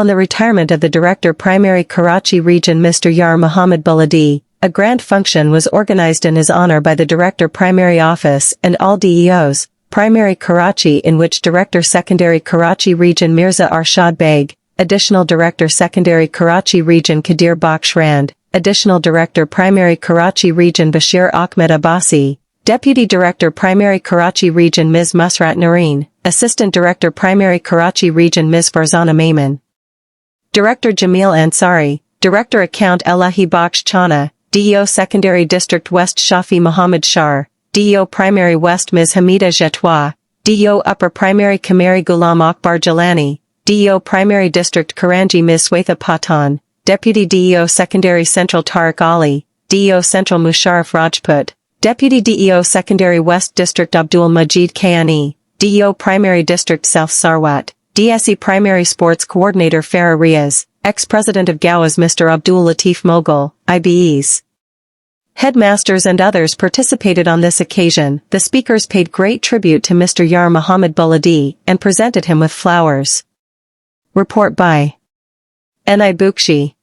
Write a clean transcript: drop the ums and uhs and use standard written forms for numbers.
On the retirement of the Director Primary Karachi Region Mr. Yar Muhammad Baladi, a grand function was organized in his honor by the Director Primary Office and all DEOs, Primary Karachi, in which Director Secondary Karachi Region Mirza Arshad Baig, Additional Director Secondary Karachi Region Qadir Bakhsh, Additional Director Primary Karachi Region Bashir Ahmed Abbasi, Deputy Director Primary Karachi Region Ms. Musrat Noreen, Assistant Director Primary Karachi Region Ms. Farzana Memon, Director Jameel Ansari, Director Account Elahi Bakhsh Chana, DEO Secondary District West Shafi Muhammad Shar, DEO Primary West Ms. Hamida Jatoi, DEO Upper Primary Kemari Ghulam Akbar Jilani, DEO Primary District Korangi Ms. Swetha Pathan, Deputy DEO Secondary Central Tariq Ali, DEO Central Musharraf Rajput, Deputy DEO Secondary West District Abdul Majid Kani, DEO Primary District South Sarwat, DSE Primary Sports Coordinator Farah Riaz, Ex-President of Gawas Mr. Abdul Latif Mogul, IBEs. Headmasters and others participated on this occasion. The speakers paid great tribute to Mr. Yar Muhammad Baladi and presented him with flowers. Report by Ni Bakhsh.